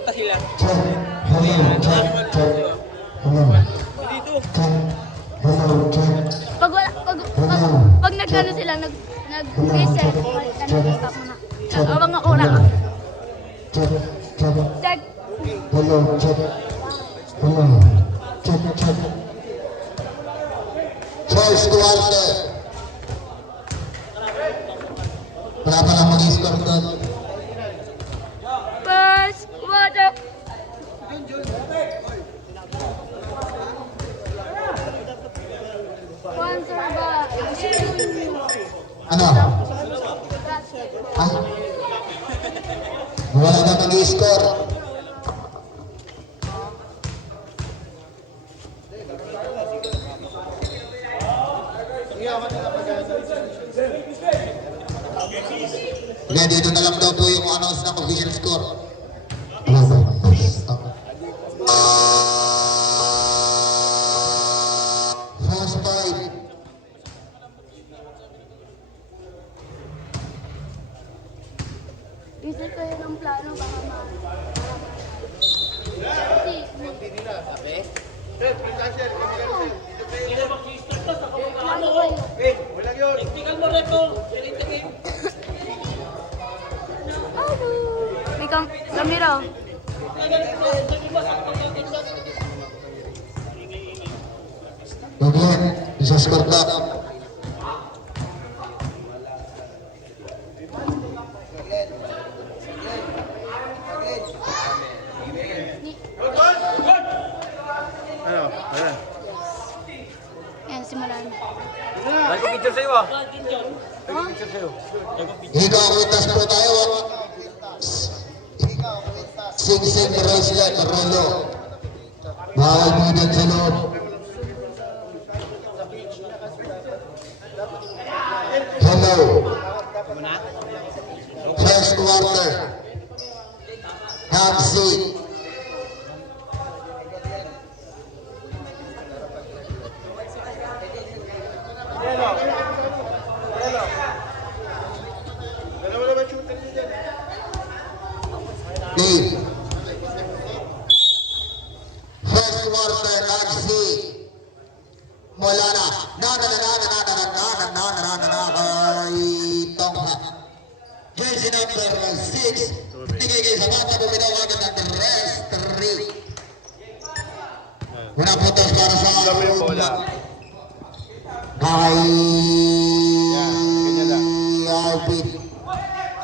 pupunta sila. Pag nagkano sila, nag-reset, nag-stop mo na. Abang ako na. Check. Choice Duarte. Wala pa lang mag-score doon. First water. Sponsor ba? Ano? Ha? Wala na mag-score. Hindi, dito na lang daw po yung announce ng official score. First five. Isip kayo ng plano baka Kasi, plano kayo. Tingnan mo rin po. Silita kayo. May kami raw. Okay, isa score na. Yan, simulan. Ay, picture sa'yo ah. Ay, picture sa'yo. Ikaw, kwintas po tayo. Sing-sing bracelet, Rolo. Bawal mo dyan sa loob. Hello. First quarter. Have seat. Dave. First quarter, have seat. Mula na. Kay Tongha. Jersey number 6. Bigay kay Sabata. Buminaw agad ng rest 3. Unang puntos para sa kay Alvin.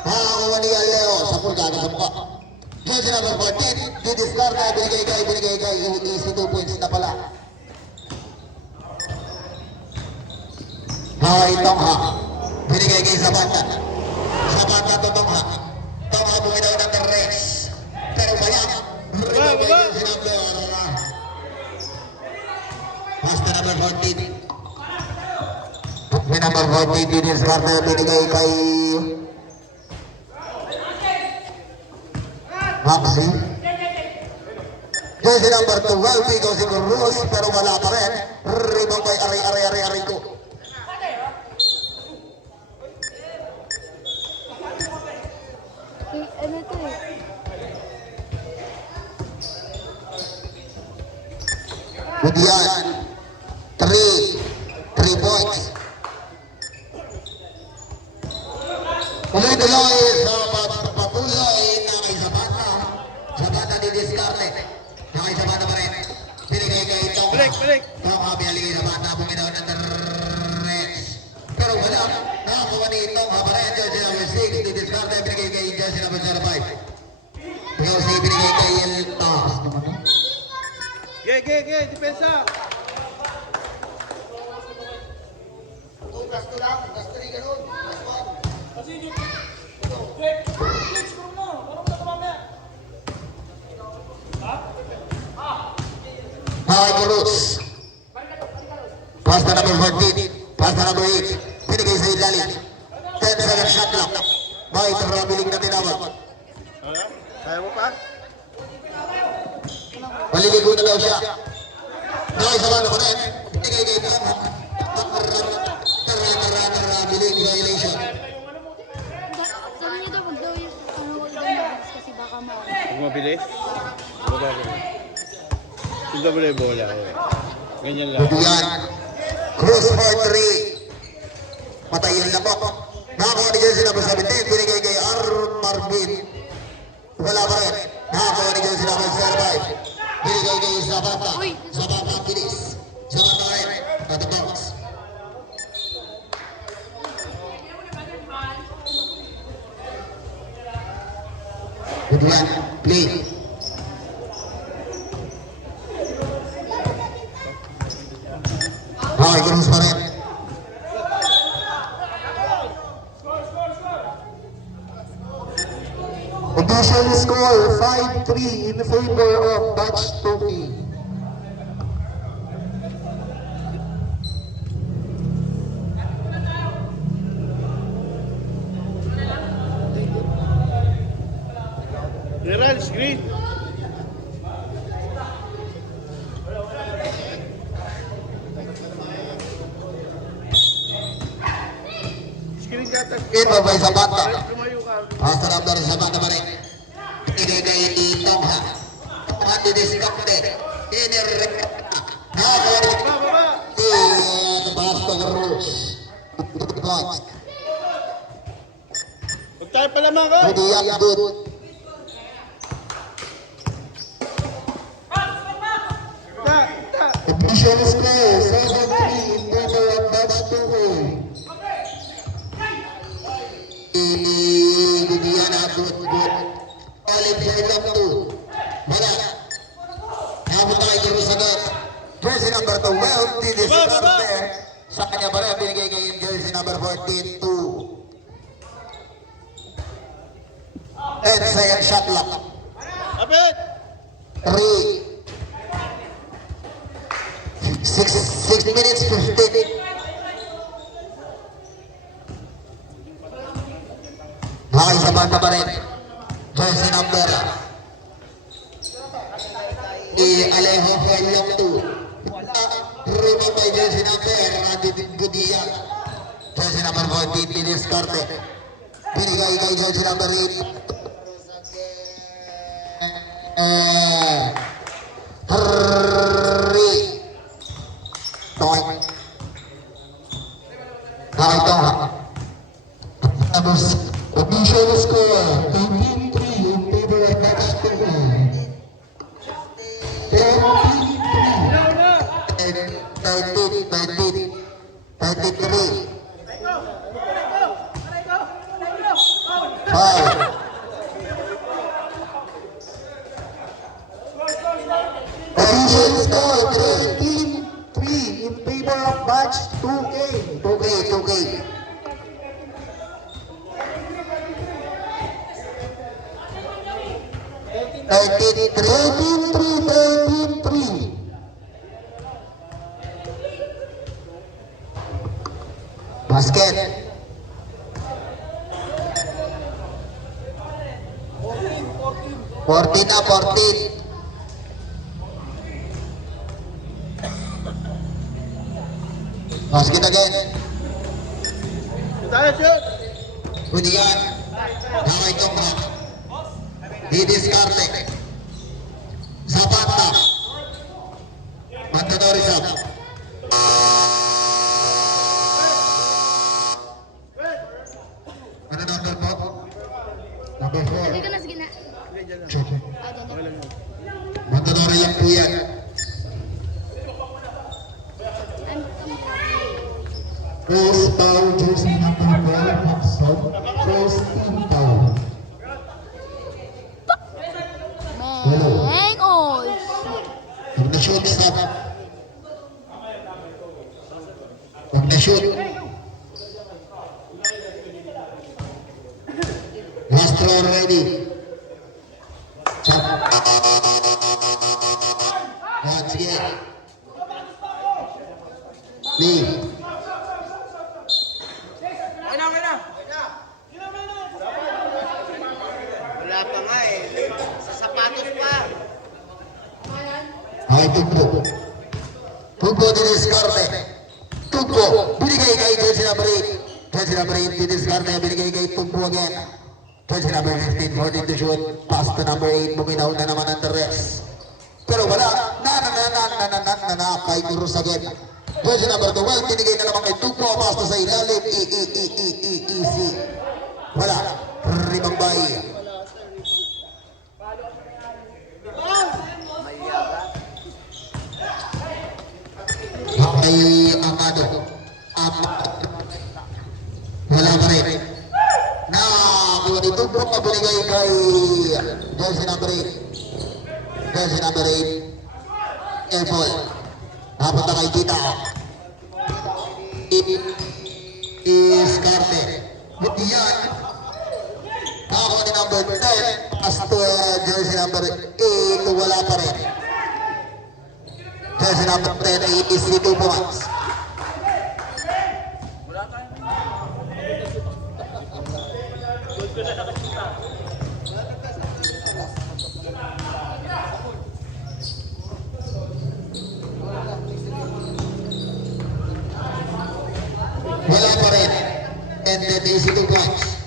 Nakakuha ni Leo sa pulgada sa mukha. Jersey number 14. Didiscard na binigay kay easy 2 points na pala. Kay Tongha. Binigay kay Sabata. Sabata to Tongha. Tongha buminaw ng rest. Pero bayan. Basta number 14. May number 14 din yung swerte binigay kay Maxi. Jersey number 12, ikaw si Cruz, pero wala pa rin. Rebound kay Ari ko. Ano to eh? Good yan. 3 points. Tuloy-tuloy sa patuloy na kay Sabata. Sabata ni Discarle. Na kay Sabata pa rin. Binigay kay Tongha. Tongha binaligay Sabata. Buminaw ng rest. Pero wala. Nakakuha ni Tongha pa rin. Jersey number 6. Ni Discarle binigay kay Jersey number 05. Ikaw si binigay kay Taas. Depensa. Hi, Cruz. Pasta number 14. Pasta number 8. Binigay sa ilalim. 10-7 shot clock. May traveling na tinawag. Kaya mo pa? Maliligo na daw siya. Nakisama na ko na. Binigay kay Tongha. Traveling violation. Sabi niyo daw, wag daw yung ano, wag daw yung kasi baka mabilis? Baba ko. Ito ba yung bola? Ganyan lang. Yan. Cross for 3. Patay yung lamok. Nakakuha ni Jersey number 17. Binigay kay Marvin. Wala pa rin. Nakakuha ni Jersey number 05. Binigay kay Zapata. Zapata bilis. Zapata rin. At the box. Good one. Play. Okay, cross pa rin. Official score 5-3 in favor of Batch Toki. Gerald, screen. Screen ka tag. Ito by Zapata. Lumayo ka. Hasta number Zapata pa rin. Ibigay ni Tongha. Tongha didiskapte. Inirrekta. Nakakawari. Baba! Pastor Rose. Huwag tayo palamang ka. Hindi yan good. Ta, ta. Official score 7-3 in favor of Batch Toki. Hindi yan good. Olive Fairlock 2. Wala. Napunta kay Jerusalem. Jersey number 12, didiskarte. Sa kanya ba rin, binigay kay jersey number 14, 2. And second shot lock. Apit! 3. 60 minutes, 15. Bakay sa banda pa rin. Jersey number Alejo Fairlock 2. Rima by jersey number Randy Gudian. Jersey number 14, didiskarte. Binigay kay jersey number 8. 3. Toy. Bakay ito ha. Tapos, official score 13-3 in favor of Batch Toki. 33. 5. Official score 13-3 in favor of Batch 2K. 2K. 13-3. Basket. 14 na, 14. Basket again. Tayo, shoot! Hudian. Nakay Tongha. Didiskarte. Zapata. Mandadori Sab. Ano number po? Number 4. Sige ka na, sige na. Check. Ah, dyan, dyan. Mandadori lang po yan. First foul, jersey number 12, Hudson. First team foul. Bang! Oh, Pag na-shoot, stop. Pag na-shoot. Last throw ready. Stop. Yan, sige. Lee. Wala pa nga eh. Sa sapatos pa. Ay, Tugbo. Tugbo didiskarte. Tugbo, binigay kay jersey number 8. Jersey number 8, didiskarte, binigay kay Tugbo again. Jersey number 15, 14 to shoot. Pass to number 8, buminaw na naman ang Teres. Pero wala, kay Cruz again. Jersey number 12, binigay na naman kay Tugbo, pass to sa ilalim, easy. Wala, Ribambay. Ay, Amado. Wala pa rin. Nakakuha ni Tugbo, binigay kay Jersey number 8. Jersey number 8. Airfall. Napunta kay Kita. Iskarte. Buti yan. Nakakuha ni number 10. As to jersey number 8. Wala pa rin. Jersey number 10 is 2 points. Wala pa rin. And then easy 2 points.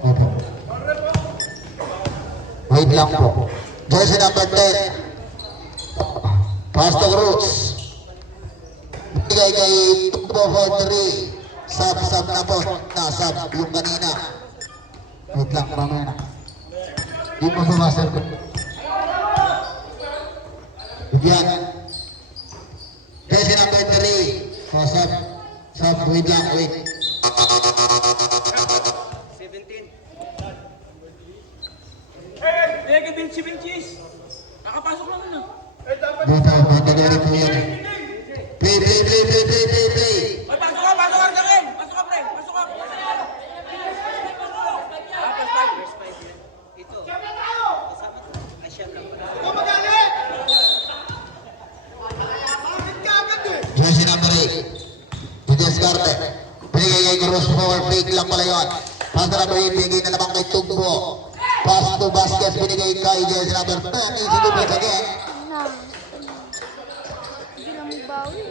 Opo. Wait lang po. Jersey number 10. Pass to Cruz. Bigay kay Tugbo for 3. Sub na po. Sub yung kanina. Wait lang, mamaya na. Di mo sumasal ko. Bigyan. Jersey number 3. Oh, sub, wait lang, wait. 17. Binchis. Nakapasok lang ano. Dito, matagalit po yan. Play. Pasok ka gawin. Pasok ka, pre. Pasok ka. Ito. Ay, siya lang. Jersey number 8. Didiskarte. Binigay kay Cruz forward fake lang pala yun. Pass na number 8, binigay na naman kay Tugbo. Pass to Vasquez, binigay kay jersey number 10. Easy to play again. Hindi lang bawi.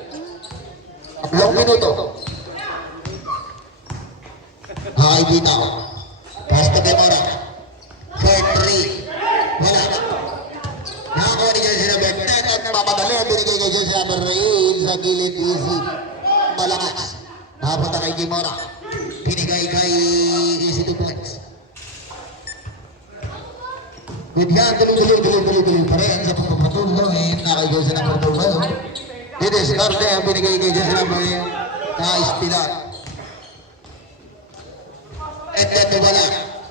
10 minuto. Hakay dito. Pass to Demora. For 3. Wala. Nakakuha ni jersey number 10 at mamadali. Binigay kay jersey number 8 sa gilid. Easy. Malakas. Nakapunta kay Demora. Binigay kay easy 2 points. With yan, tuloy pa rin sa pagpapatuloy na kay jersey number 12. Didiskarte ang binigay kay jersey number 8 na ispilat. And then wala.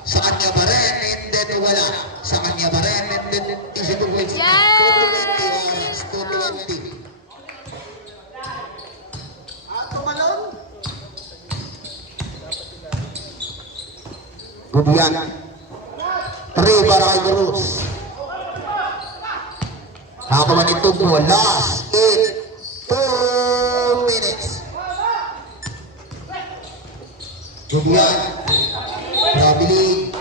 Sa kanya ba rin? And then wala. Sa kanya ba rin? And then easy 2 points. 220 oras. 220. Good yan. 3 para kay Cruz. Nakakuha ni Tugbo. Last 2 minutes. Good yan. Nabili.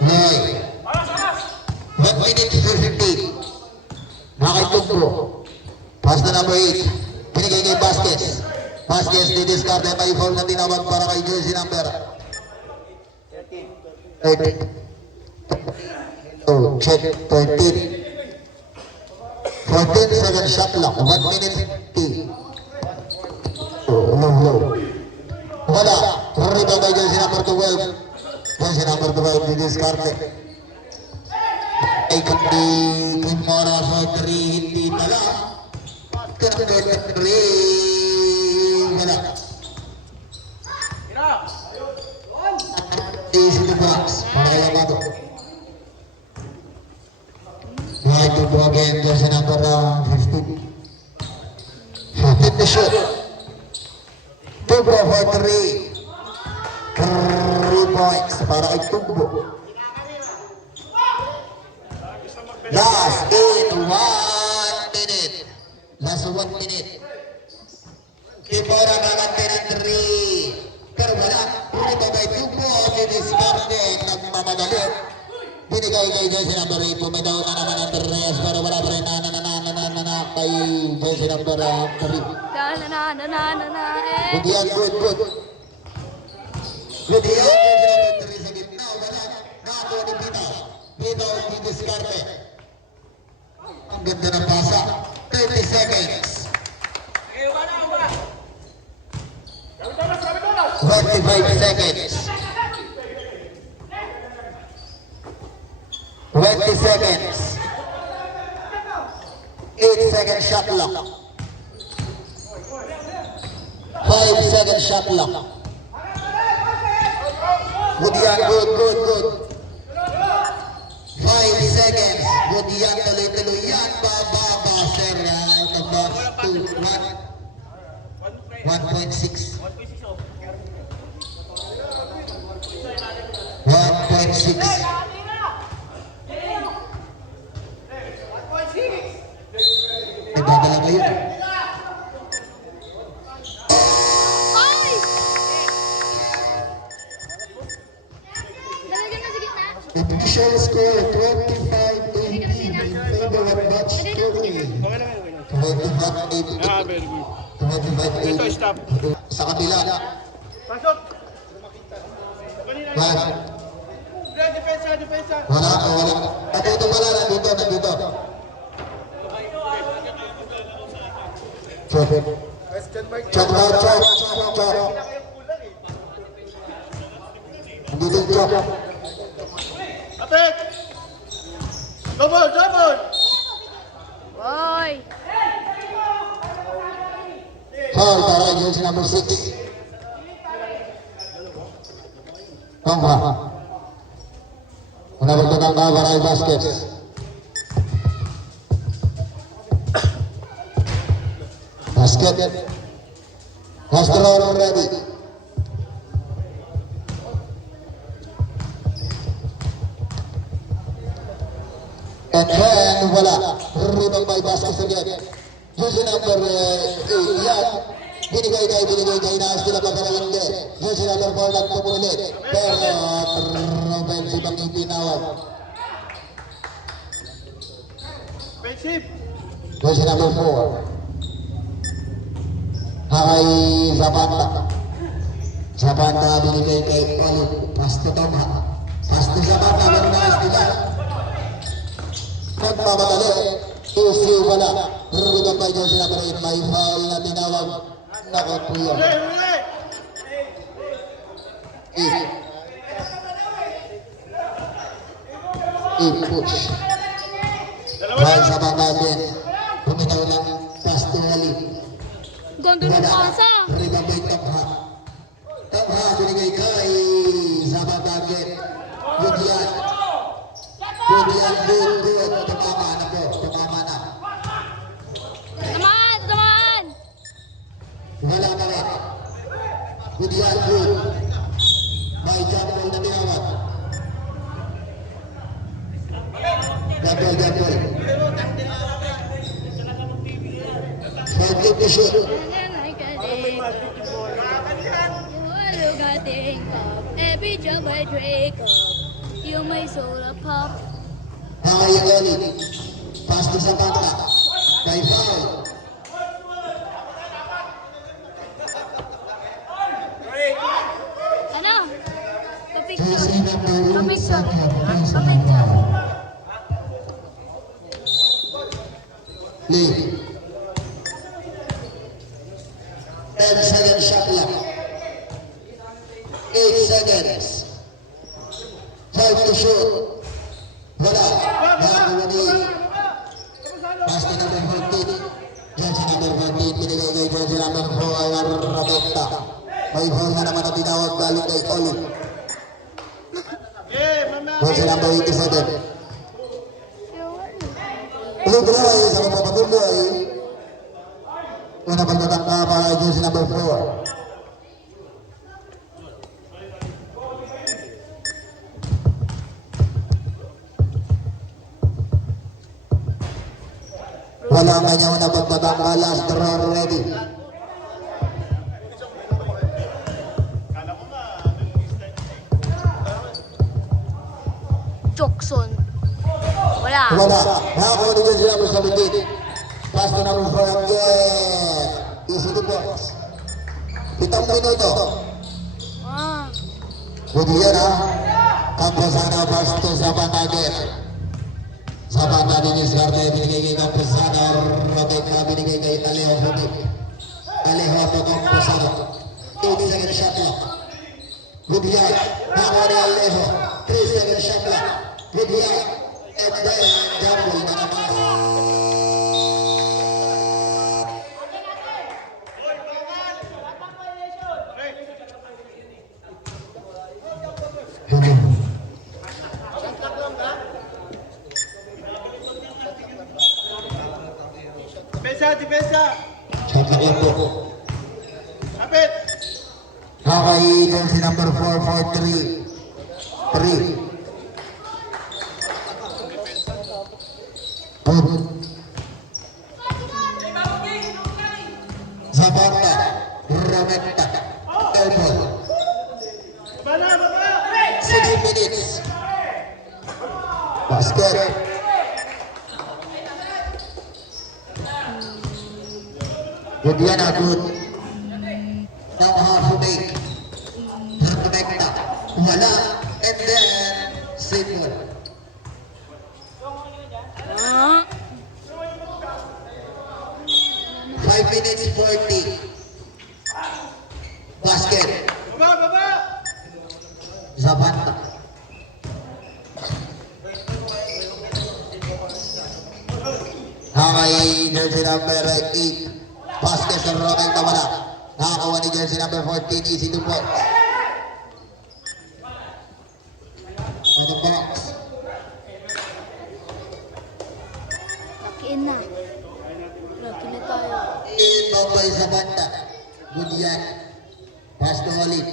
Hoy. 1 minute 15. Nakay Tugbo. Pass na number 8. Binigay kay Vasquez. Vasquez didiskarte may foul na tinawag para kay jersey number 13. Oh, check 13. 14 second shot lang. 1 minute 50. Oh. Wala. Rito kay jersey number 12. Jersey number 12 didiskarte. Ay kundi Kimora for 3 hindi tala. Number 3. Wala. Easy to box. Para kay Amado. Right to go again. Jersey number 15. 15 to shoot. Tugbo for 3. 3 points. Para kay Tugbo. Last in 1 minute. Last 1 minute. Kimora magante ng 3. Pero wala. Rito kay Tugbo. Didiskarte. Nagmamadali. Binigay kay jersey number 8. Pumidaw na naman ang 3. Pero wala pa rin. Kay jersey number 3. Na. Kemudian good. Kemudian jersey number 3 sa gitna. Wala. Nakakuha ni Pita. Pita o didiskarte. Ang ganda ng pasa. 30 seconds. 25 seconds. 20 seconds. 8-second shot clock. 5-second shot clock. Kemudian good. 5 seconds. Kemudian tuloy-tuloy yan. Bababa, sir. Out of bounds. 1.6. 1.6. Nagdadala kayo. Ay! Lalagyan na sa gitna. Official score 25-18 in favor of Batch 2. 25-18. Ah, very good. 25-18. Ito, stop. Sa kabila. Pasok! Yan. Depensa. Wala. Nandito pala, nandito. Chok. Nandito yung chok. Apek! Double! Hoy! Foul para jersey number 6. Tongha. Una bertetangga Barai Baskets. Basket. Master ready. And then wala. Rebound by Baskets again. Jersey number 8. Yan. Binigay kay Nas sila pagkakalangge. Jersey number 4 nagpumulit. Pero offensive ang ipinawag. Offensive! Jersey number 4. Hakay Zapanta binigay kay Olive. Pasto Tongha. Pasto Zapanta. Meron na sila. Nagmamadali. Issue pala. Rebound by jersey number 8. May foul na tinawag. Nakapuyo. Huli! Push. Dalawa Dahil lang! sa bangga din, bumitaw ng Pasto Olive. Ganda ng pasa. Rebound by Tongha. Tongha binigay kay Zabagagin. Yudian. Good. Tumama na. Tamaan! Wala na rin. Yudian good. May jump ball na tinawag. Gagol. 5 to shoot. Every time I drink up, you may soda pop. Hakay Olive. Pasto sa bangka. By foul. Ano? Jersey number 1. Papicture. Lee. 10-second shot clock. 8 seconds. 5 to shoot. Wala. Nakakuha ni Pasto number 14. Jersey number 14. Binigay kay jersey number 4. Rabekta. May foul na naman na tinawag galing kay Olive. Jersey number 87. Tuloy sa magpapatuloy. Una pagtatangka para jersey number 4. Wala ang kanyang una pagtatangka. Last draw ready. Jokson. Wala. Nakakuha ni jersey number 17. Pass to number 4 again. Easy to box. 7 minuto. Ah. Buti yan ha. Kamposana pass to Sabana again. Sabana diniscarte. Binigay kay Kamposana. Rotate na binigay kay Alejo Fubik. Alejo po Kamposana. 8-second shot clock. Good yan. Bako ni Alejo. 3-second shot clock. Good yan. And then, double na naman. Depensa! Shot clock lang po. Kapit! Kakailan si number 4 for 3. 3. Zapata, Ronetta, Elbow. 6 minutes. Basket. Good yan, good. Now half a make. Ronetta. Wala. And then, simple. Ah. 5 minutes 40. Basket. Baba! Zapata. Nakakay jersey number 8. Basket sa Roman Tawala. Nakakawa ni jersey number 14. Easy to box. On the box. Lakiin na. Laki na tayo. Inbound by Zapata. Good yan. Pass to Olive.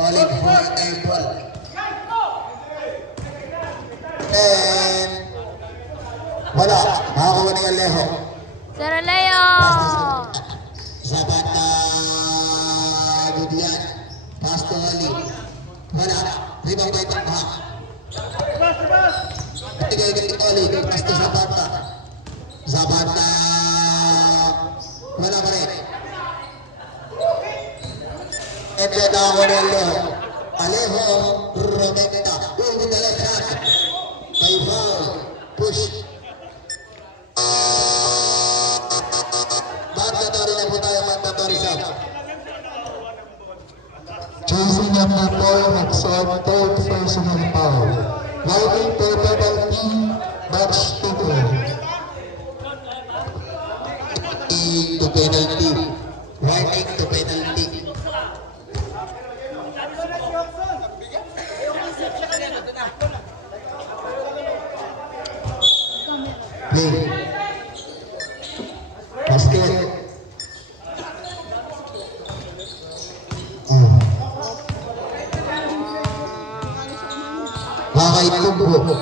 Olive for airball. And wala. Nakakawa ni Alejo. Sir Leo! Zapata. Good yan. Pass to Olive. Wala. Rebound by Takha. Tigay kay Olive. Pass to Zapata. Zapata. Wala pa rin. And then ako ni Alejo. Alejo. Romenta. With the left hand. By foul. Push. Mandatory na po tayo. Mandatory sub. Jersey number 4 nagsuot third personal foul. Riding to penalty, match taker. To penalty. Riding to penalty. Play. Basket. Makaitumbo.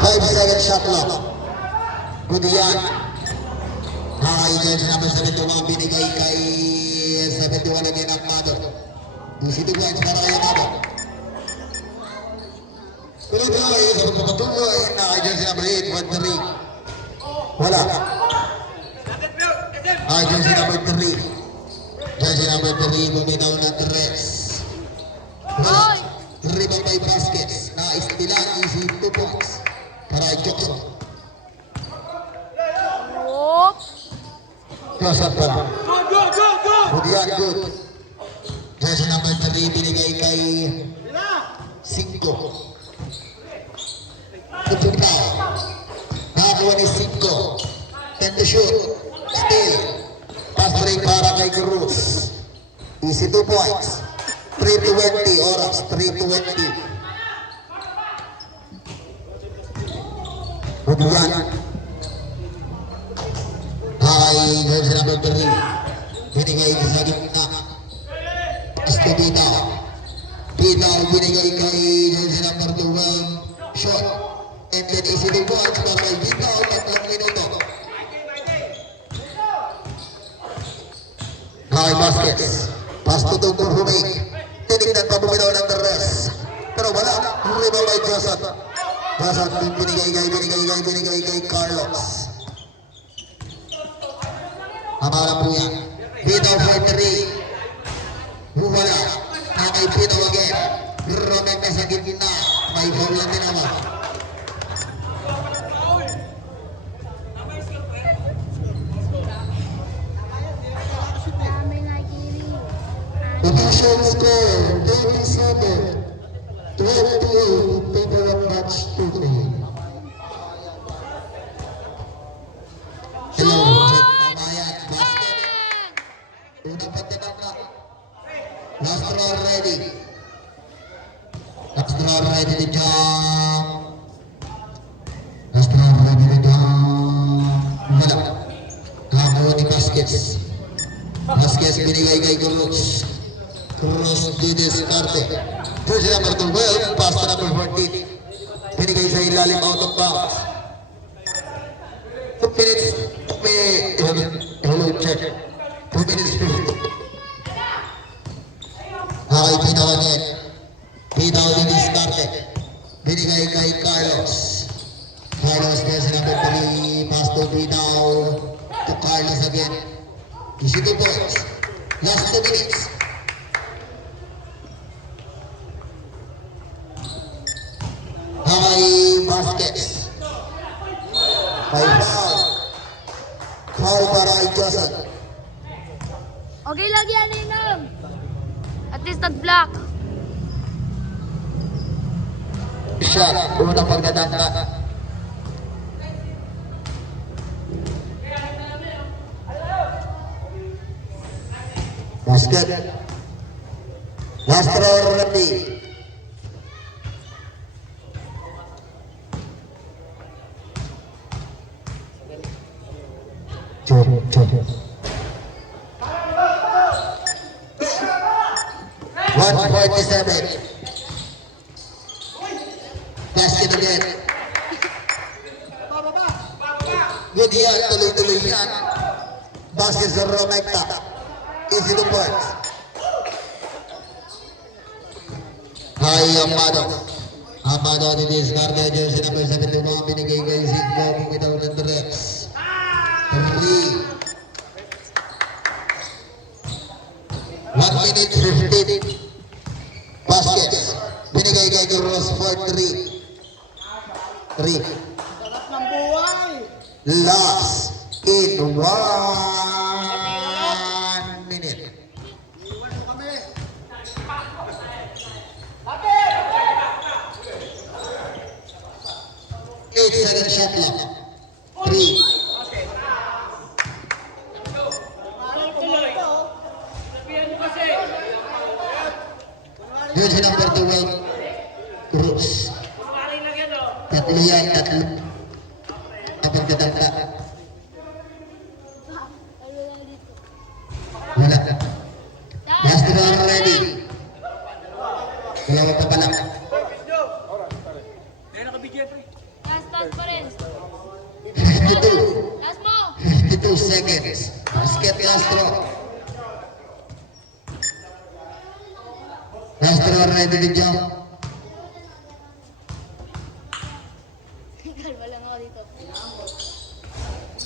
Five-second shot clock. Good yan. Nakailan siya naman sa mga binigay kay 71 again ang mother. Easy to points para kayo mother. Tuloy tayo sa pagpapatuloy. Nakailan siya number 8, 1-3. Wala. Nakailan siya number 3. Jersey number 3, bumitaw na 3. Wala. Rebound by baskets. Naistilang easy 2 points. Para Joko. Whoop! Close up pa. Good yan, good. Jersey number 3 binigay kay 5. Good pa. Nakakuha ni 5. 10 to shoot. Still. Pass break para kay Cruz. Easy 2 points. 3:20 oras. 3:20. Good yan. Ay, jersey number 3. Binigay sa gitna. Gusto Bitaw. Bitaw binigay kay jersey number 12. Shot. And then easy to points para kay Bitaw. 3 minuto. High baskets. Pass to Dr. Humig. tinignan pa bumitaw ng Teres. Pero wala, rebound by Josan. Josan binigay kay Carlos. Amara po yan. Bitaw for 3. Wala. Nakay bitaw again. Romek na sa gitna. May foul lang din naman. Dami na kiri. Official score 37-28 in favor of match 2. Hello, Bayan, basket. Una pagdating na. Last draw ready. Last draw ready ni Jam. Last draw ready ni Jam. Wala. Nakakuha ni Baskets. Baskets binigay kay Cruz. Cruz didiscarte. Jersey number 12, pass to number 14. Binigay sa ilalim, out of bounds. 2 minutes, hello, check. 2 minutes 50. Okay, bitaw again. Bitaw didiscarte. Binigay kay Carlos. Carlos, jersey number 3, pass to bitaw. To Carlos again. 22 points. Last 2 minutes. High baskets. May foul. Foul para kay Josan. Okay lang yan, Inam. At least nag-block. Shot. Unang pagdadangka. Basket. Last throw ready. Chop. 147. Basket again. Good yan, tuloy-tuloy yan. Basket sa Romecta. Easy to points. Hay Amado. Amado ni Discardia jersey number 71 binigay kay Sigbo bumitaw ng Drex. 3. 1 minute 15. Baskets. Binigay kay Gross for 3. 3. Last in 1 minute. 8-second shot clock. 3. Jersey number 12, Cruz. Tatlo yan, tatlo. Kapag tatangka. Wala. Last round ready. Wala pa pala. Last pass pa rin. 52. Last mo. 52 seconds. Basket last throw. Last throw ready to jump. Wala nga dito.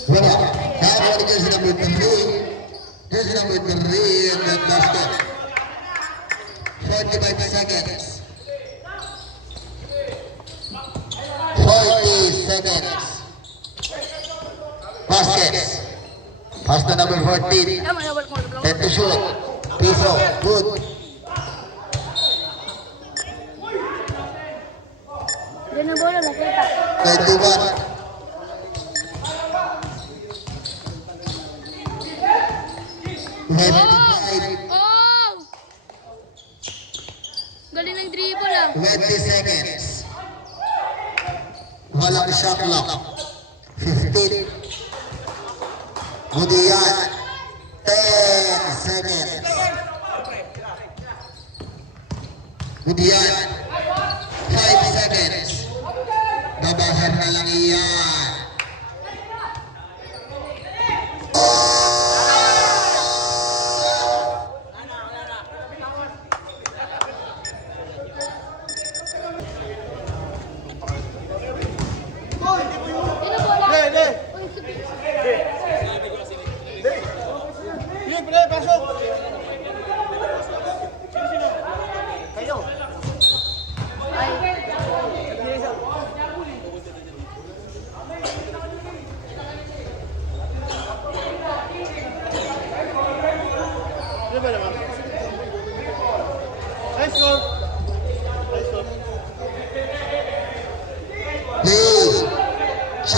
Wala. Nakakuha ni jersey number 3. Jersey number 3 and that basket. 45 seconds. 40 seconds. Baskets. Pass to number 14. Tama, nabal ko. 10 to shoot. Piso. Good. Hindi na bola, nakita. 21. Oh! Galing ng dribble ah. 20 seconds. Walang shot clock. 15. Budiyan. 10 seconds. Budiyan. 5 seconds. Babahan na lang iyan.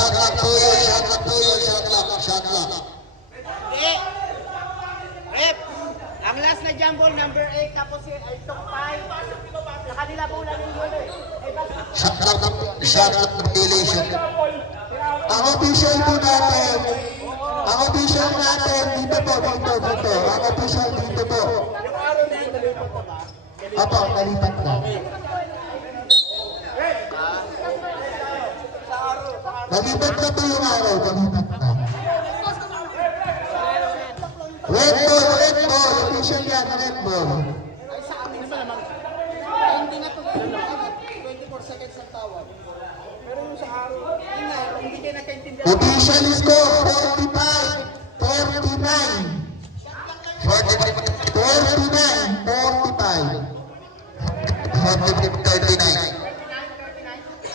Shot clock po yun, shot clock po yun, shot clock, shot clock. Hindi. Rep, ang last na jump ball, number 8, tapos ay top 5. Sa kanila po lang yung goal eh. Shot clock violation. Ang official po natin, dito po. Ang official dito po. Apo, nalipat na. Nalipat na po yung araw, nalipat na. Red ball, official yan, red ball. Ay sa amin naman naman. Hindi na to 24 seconds ang tawag. Pero yung sa araw, yun nga, hindi kayo nakaintindihan. Official score, 45.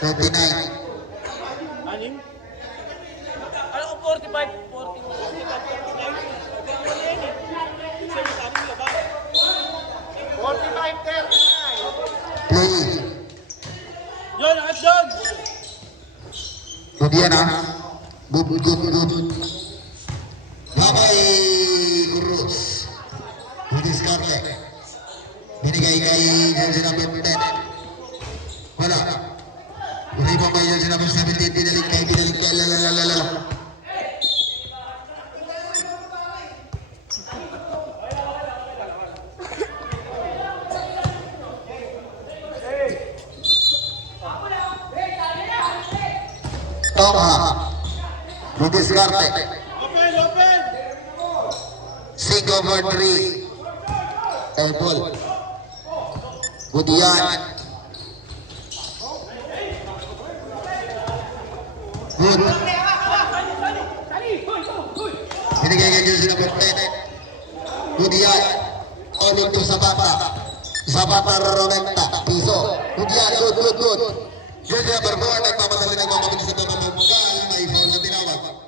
39. Anim? Ano ko 45? 45-39. Play. Yun, at doon! Good yan ha. Good. Babay Cruz. Budis Carle. Binigay kay Johnson number 10. Wala. Binigay pa kay Johnson number 17. Binalik kay lalalala. Toma. Budis Carle. Open! 5/3. Apple. Budian. Good. Binigay kay Josie number 10. Budian. Ulit to Zapata Romenta. Piso. Budian. Good. Josie number 4. Nagpapadali nagpapabilis sa pamamagal. May foul na tinawag.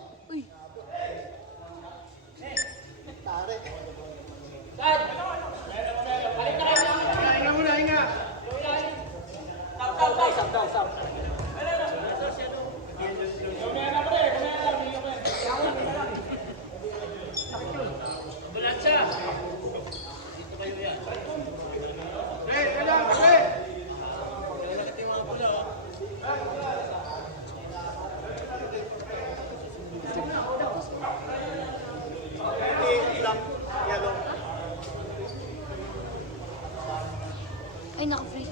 Ay, naka-free.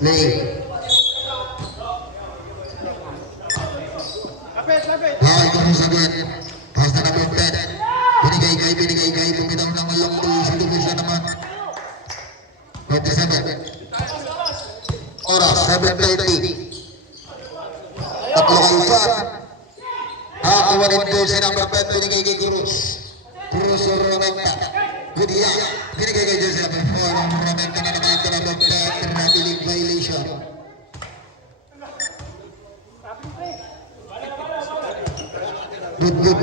Play. Lapit. Bawal ko mo sagot. Pass na number 10. Binigay kay. Bumitaw ng along to. Silubis na naman. 27. Oras, 7:30. Tatlo kayo shot. Nakakuha rin doon si number 10. Binigay kay Cruz. Cruz Romenta. Budian. Binigay kay Jose number 4. Romenta na naman ito number 10. Nabilig violation. Good.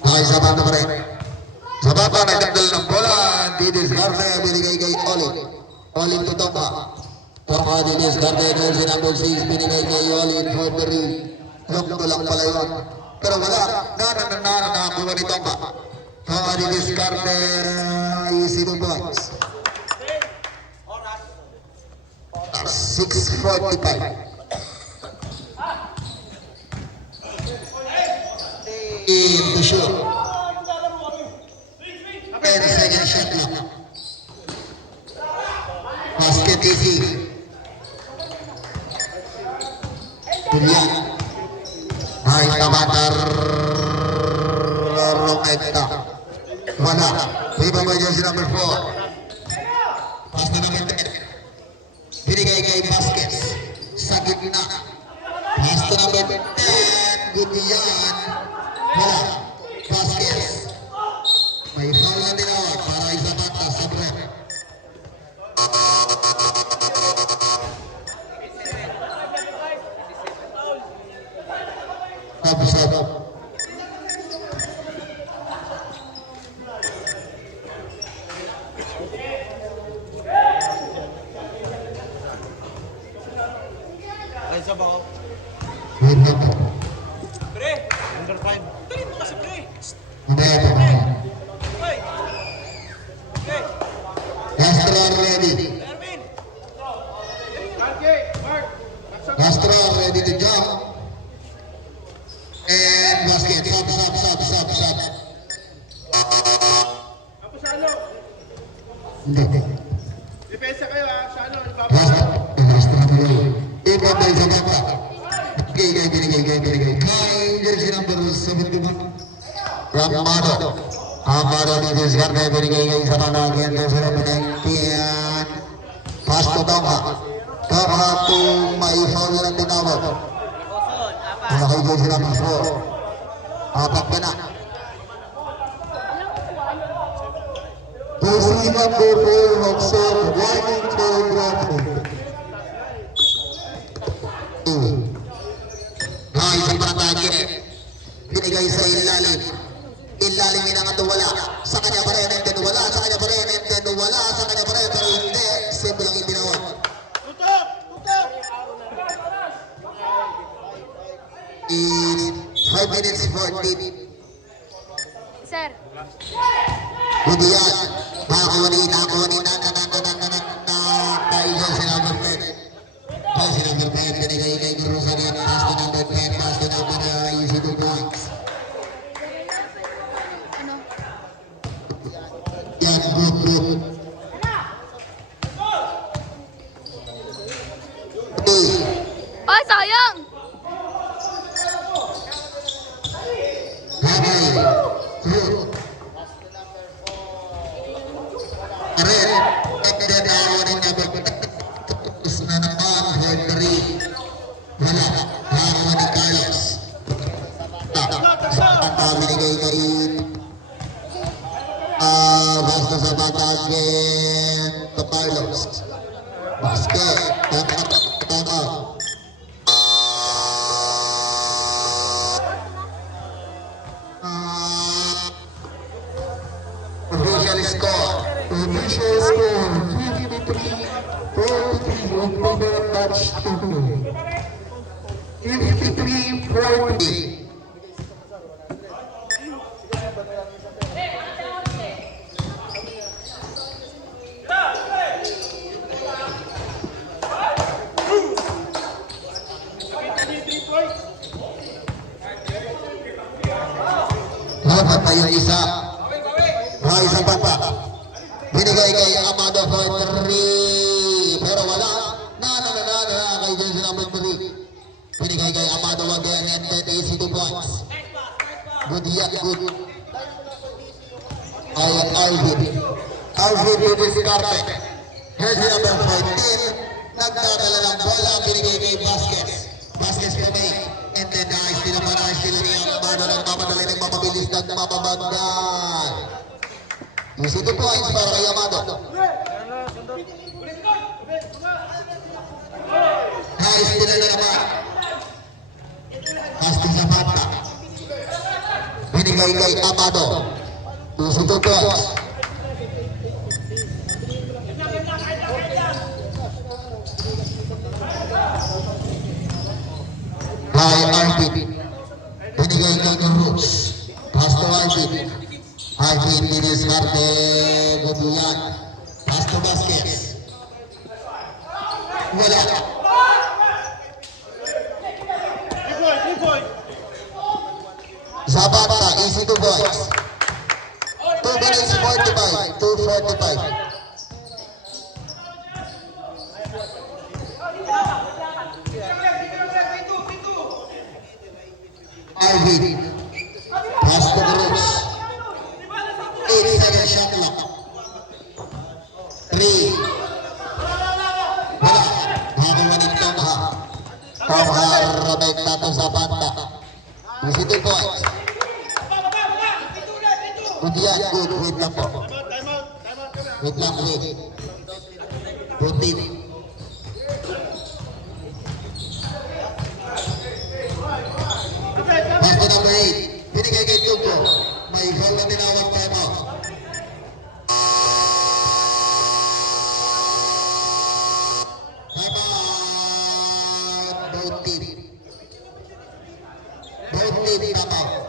Okay, Zapata pa rin. Zapata nagdagdal ng bola. Didis Garde binigay kay Olin to Toka. Toka Didis Garde doon si number 6. Binigay kay Olin for the ring. Lokto lang pala yun. Pero wala. Nakakuha ni Toka. Toka Didis Garde. Easy to box. 6:45. In the show. 10 second shot clock. Basket easy. Julian. Ay, Tabatar. Romenta. Wala. Iba ba dyan si number 4? Pass na naman 10. Binigay kay Baskets. Sa gitna. Pass na naman 10. Julian. Wala. Baskets. May foul na tinawag para isa bata sa break. Tapos Hindi ito. Castro ready. Castro ready to jump. And basket. Stop. Hindi. Depensa kayo ha, sa ano, ibaba. Castro ready. Ibabay sa baba. Binigay. Kay jersey number 71. Ramado. Amado didiskarne binigay sa panagyan ng sila pinagtiyan. Pasto Tongha. Tongha to maifaul ng tinawag. Ano kay jersey number 4. Apat ka na. Jersey number 4 Hoxer warning for dropping. Guys, ang panagyan. Binigay sa ilalim. Ilalim yun ang wala. Sa kanya pa rin, and then wala. Sa kanya pa rin, and then wala. Sa kanya pa rin, pero hindi. Simple lang ibinawag. Tutok! It's 5 minutes 14. Sir. Hindi yan. Nakakunin. Tayo sa number 10. Binigay kay Grocery. Pass to number 10. Pass to number 2 points. Ano? Yan, good. Ay, sayang! Basta sa batas to Carlos. Basket. Tama. Official score 53-43 on Robert Batch 2. 53-40. Dapat na yung isa. Isa pa. Binigay kay Amado for 3. Pero wala. Kay jersey number 3. Binigay kay Amado again and then easy 2 points. Good yan, good. Ayan, Alvin didiscarte. Jersey number 14. Nagdadala ng bola. Binigay kay Vasquez pumay. And then nice din naman niya. Amado nagmamadali ng mapabilis ng mapabagdan. Easy 2 points para kay Amado. Nice din naman. Pass to Zapata. Binigay kay Amado. Easy 2 points. Kay Arvin. Binigay kay Roots. Pass to Arvin. Arvin didiscarte. Gudian. Pass to Vasquez. Wala. Zapata, easy 2 points. 2 minutes 45. 2:45. Arvin. Pass to Roots. 8-second shot clock. 3. Wala. Hagawanin Tongha. Tongha remekta to Zapata. Easy 2 points. Good yan, good. Wait lang po. Wait. Routine. Pass to number 8. Binigay kay Tugo. May foul na tinawag time out. Time out. Both team. foul.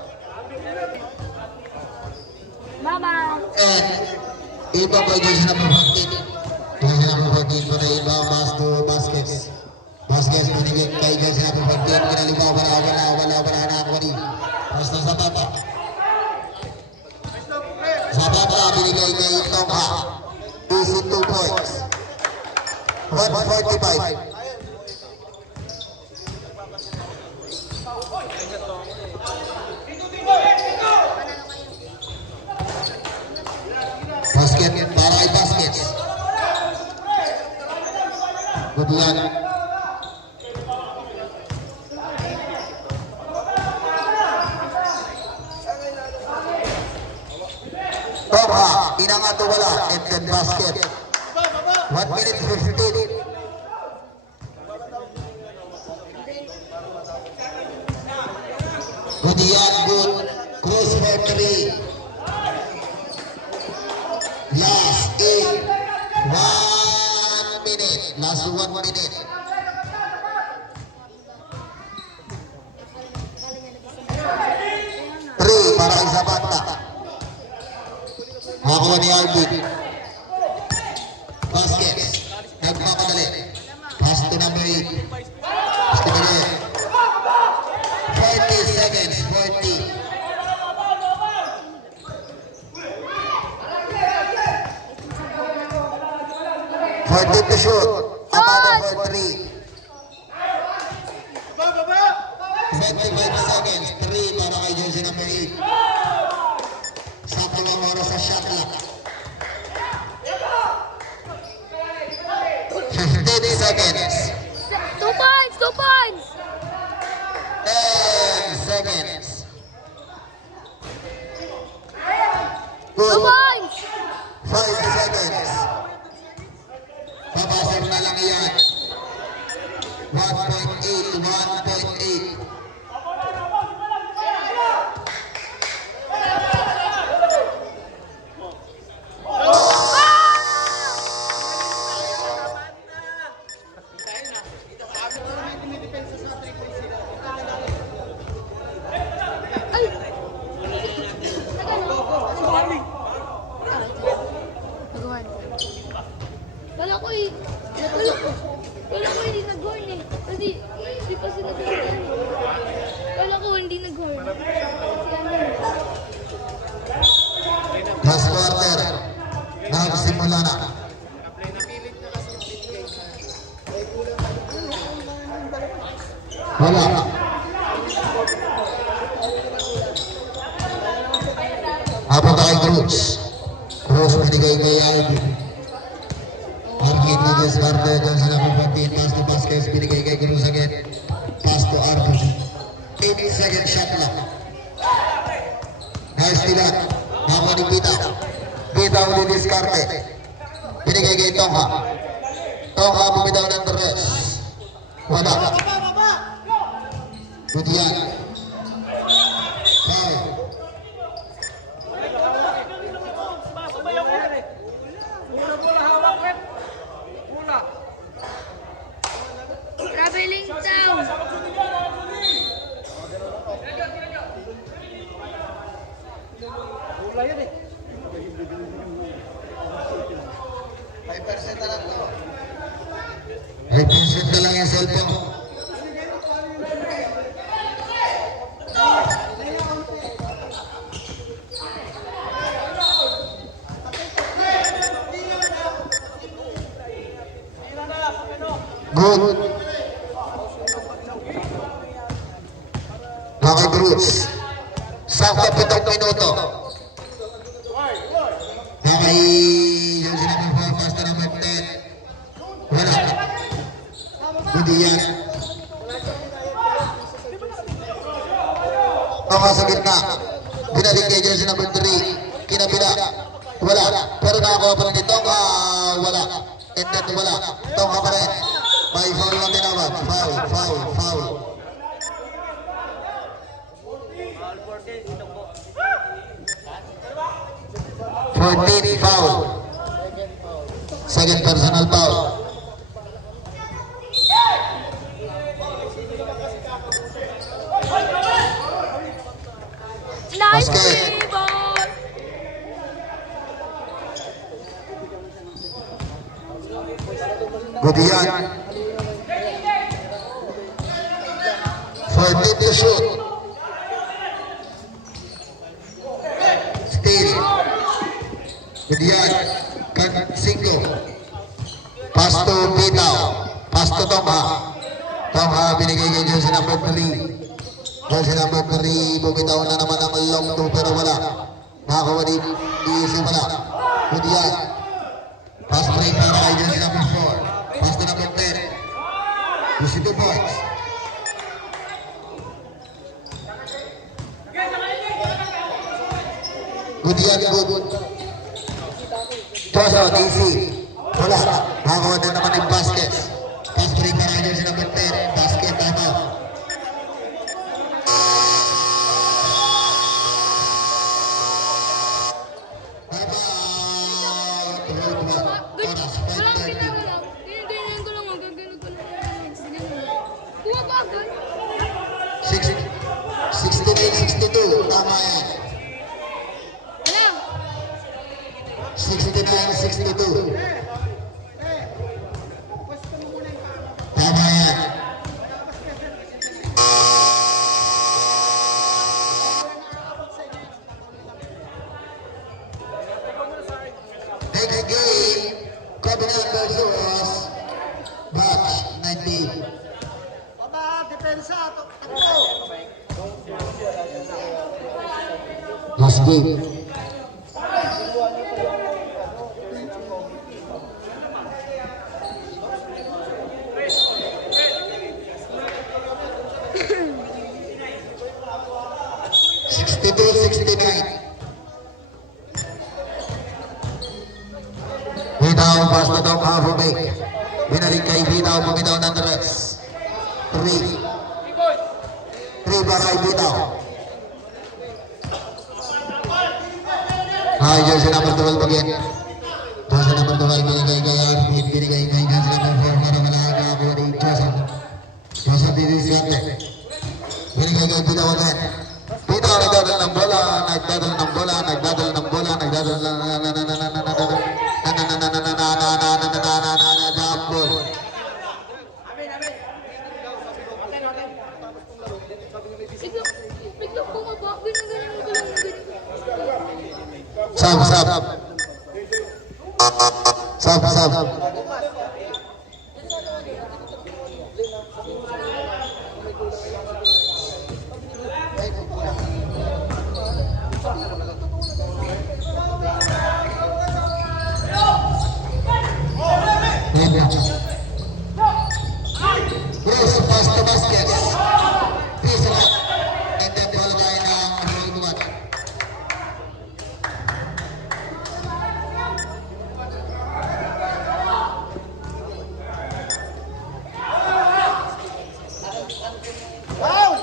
Mama. And iba po jersey number 14. Jersey number 14 po na iba to baskets. Baskets binigay kay jersey number 14. Kinalibaw, wala na ako ni. Basta Zapata. Zapata binigay kay Tongha. Easy 2 points. 145. Basket, para ay baskets. Kemudian Tongha, inangato wala, and then basket. 1 minute 15. Kemudian good cross for 3. Last in 1 minute. Last 1 minute. Three para Zapata. Ako ni Alvin. Basket. Nagpapadali. Pass to number 8. Pass to number 8. 40 seconds. 40. 40 to shoot. Amado for 3. 25 seconds. 3 para kay jersey number 8. Sakto lang oras sa shot clock. 15 seconds. 2 points, 2 points. 10 seconds. 2 points. 5 seconds. Babasar na lang yan. 1.8 to 1.8. Ay. Nagawan. Wala ko eh. Wala ko hindi nag-horn eh. Kasi hindi pa sila nag-horn. Wala ko hindi nag-horn. Kasi ano. Last quarter. Nagsimula na. Wala. Habang kay Cruz. Cruz binigay kay Alvin. Alvin Ligas Verde dyan sa number 14. Pass to baskets binigay kay Cruz again. Pass to Alvin. 8 second shot lang. Nice nila. Habang ni Pita. Pita uli diskarte. Binigay kay Tongha. Tongha bumitaw ng tres. Wala. Kemudian foul. Traveling town. Represent na lang yung cellphone. Good. Lakay Cruz. Sakto 7 minuto. Lakay yung sinabing 4, basta naman 10. Wala. Hindi yan. Tongha sa gitna. Binalik kay jersey number 3. Kinabila. Wala. Pero nakakuha pa rin ni Tongha. Wala. And then wala. Tongha pa rin. May foul lang tinawag. Foul, foul, foul. 14 foul. Second personal foul. Nice Basket. rebound! Good yan. 14 to shoot. Steal. Good yan. 5. Pass to Bitaw. Pass to Tongha. Tongha binigay kay Jersey number 3. Jersey number 3. Bumitaw na naman ang long 2 pero wala. Nakakuha ni Easy wala. Good yan. Pass break para kay Jersey number 4. Pass to number 10. Easy 2 points. Good yan, good. Toss out, easy. Wala. Nakakuha na naman ng basket. Pass break para kay Jersey number 10. Basket, tama. Walang ginagawa. Ganyan ko lang. Ganyan ko lang. Kuha ba agad? 69-62. Tama yan. Wala. 69-62. Tama yan. Next game, Covenant versus Batch 90. Baba, depensa. Takbo. Last game. Bitaw, pass na daw half make. Binaling kay Bitaw, bumitaw ng tres. 3 para kay Bitaw. Ay, jersey number 12 again. Jersey number 12 binigay kay Arvin, binigay kay jersey number 4 para malaga ako ni Joseph. Joseph Didisante. Binigay kay Bitaw again. Bitaw nagdadala ng bola, nagdadala ng bola, nagdadala ng bola, nagdadala Bigla bumaba. Ganyan ko lang. Sab. Yes, pass the basket. Peace out. And then ball by ng road 1. Foul!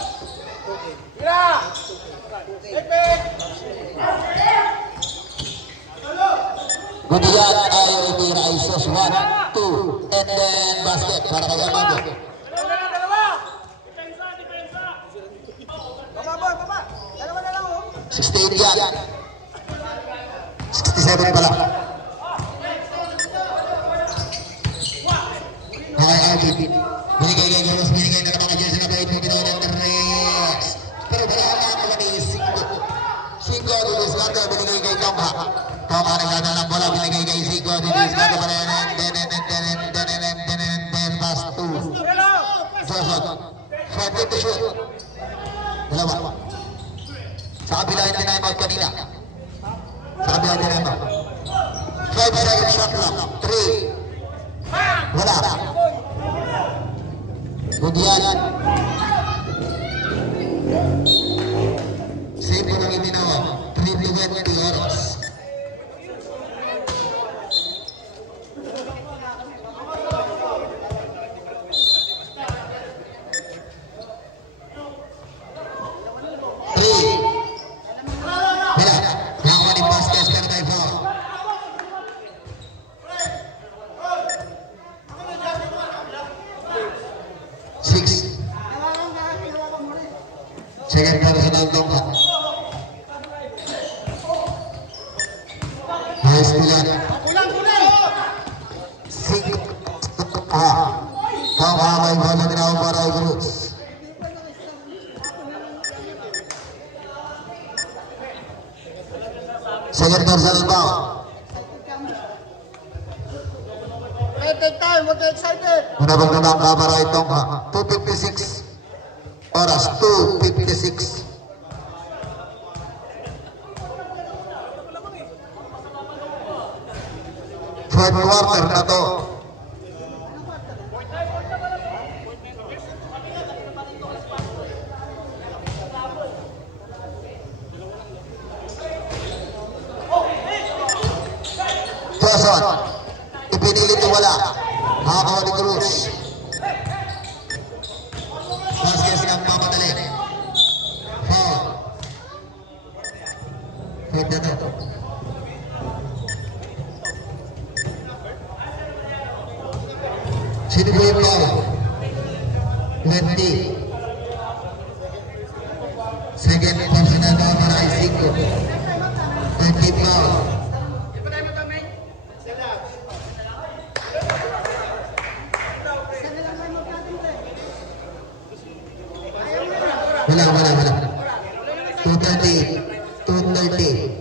Tira! Epek! Gudian ayaw itira ay sos 1, 2, and then basket para kay Amado. Dalawa! Baba! Dalawa na lang, oh. 68 yan. 67 pala. Okay, Alvin. Binigay kay Jonas, binigay na naman kay Jersey na bait mo ginawa ng tres. Pero wala na naman ni 5 Dudis Kanta, binigay kay Tongha. Tongha nagdadala ng bola, binigay kay 5 Dudis Kanta pa rin. Pass 2. Joseph. 14 to shoot. Dalawa. Sa kabila yung time-out kanina. Sa kabila yung time-out. 5 second shot clock. 3. Wala. Good yan. Save mo lang itinawa. 3 to 20 oras. Second personal Tongha. High School. Kulang. Tama may bola ginawa para Eagles. Second personal foul. Take time, huwag ka excited. Menabang natangka para itong 2:56. Oras 2:56. Fourth quarter na to. Johnson, ipinilit yung wala. Hakaw ni Cruz. Vasquez ng mamadali. Foul. Fourth na to. Sino po yung foul? 20. Second personal foul para Isico. 20 foul. Wala. 2:30. 2:30.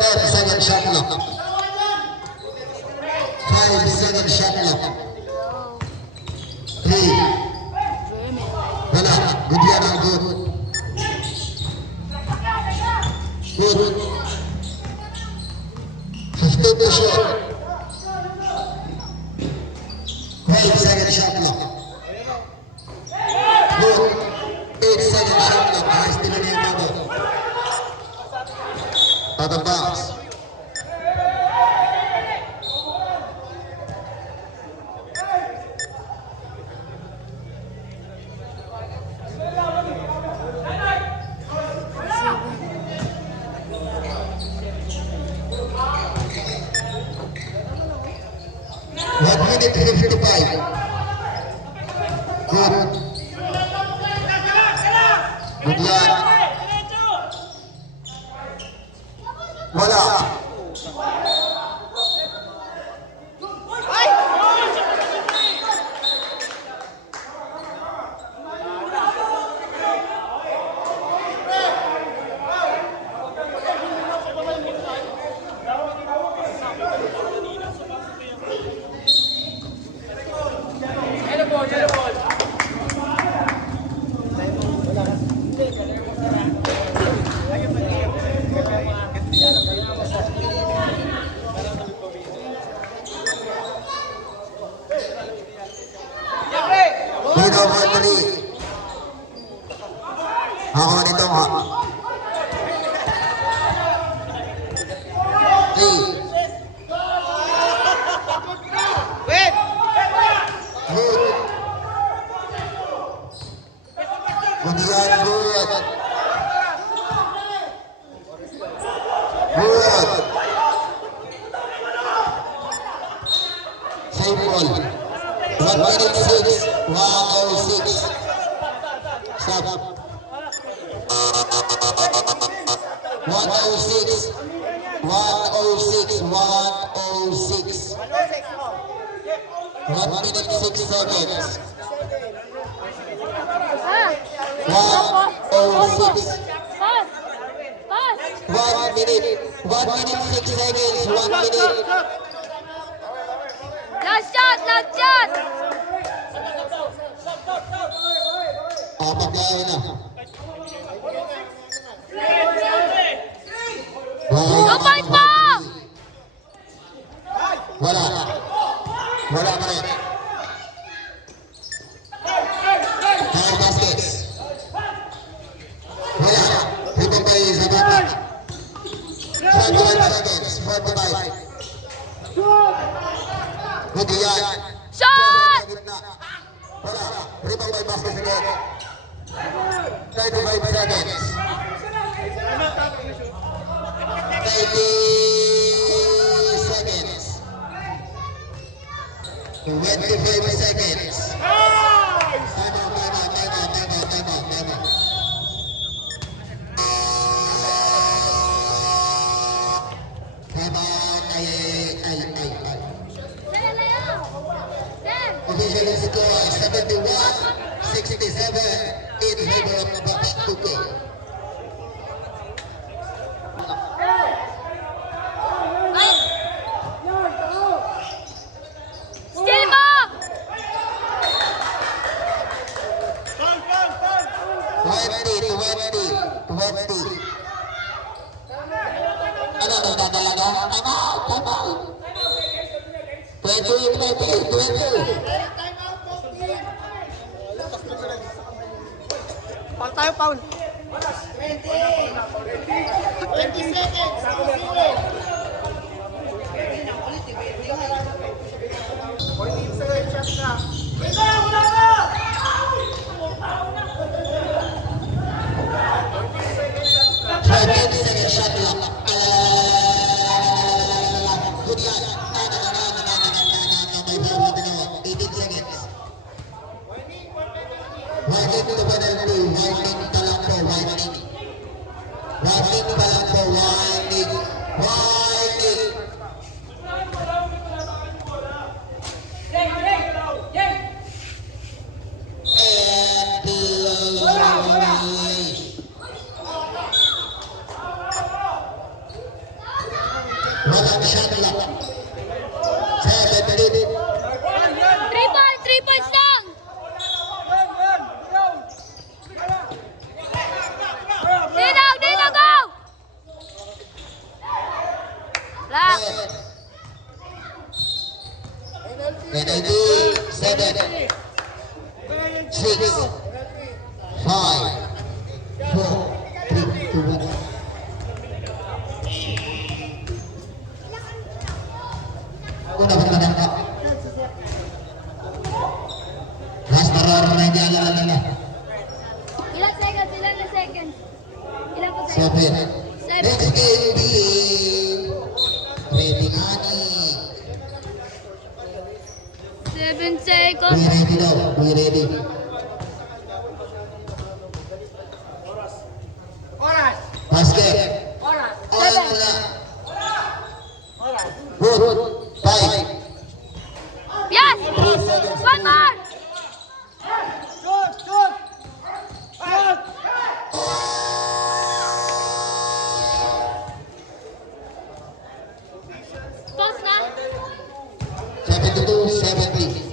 10-second shot clock. 5-second shot clock. 3. Wala. Good yan ang good. Good. 15 to shot. 5-second shot clock. Good. 8-second shot clock. Ayos nila na yung bago. Out of bounds. One minute 55. Good. Good yan. Wala. Good over 3. Ako nito ha. 3. Wait! Good. Good yan, good. Good. Same ball. 1 minute 6. 1:06. Stop. 1:06. 1:06. 1:06. 1 minute 6 seconds. 1:06. 1 minute. 1 minute 6 seconds. 1 minute. Last shot! Pagkain na. Go point mo! Wala. Wala pa rin. Kyle Vasquez. Wala. Rebound by Zabata. 21 seconds. 45. Good yan. Shot! Wala. Rebound by Vasquez again. 35 seconds. 30 seconds. 25 seconds. Time out. in favor of box 2K. Steal mo! 20. Ano nagdadalaga? Time out! 20. Paul tayo, Paul. 20 seconds. 14 seconds na. 13 shot clock. Good yan. May ball na dalawa. 18 seconds. Warning to penalty. Warning pa lang po. Warning. Warning pa lang po. Warning. Warning. And delay. Walang shot clock. 17. 3 points lang! Dino, go! Black! Penalty. 7. 6. 5. 4. 3, 2, 1. Una bertandang. Last barar na jalan nila. Ilang seconds? Ilang pa 7. seconds? Next game being Ready Ani. 7 We seconds. ready daw. We ready. Basket. On na. Good. 5. Yes! One more! Toss na? 72, 70.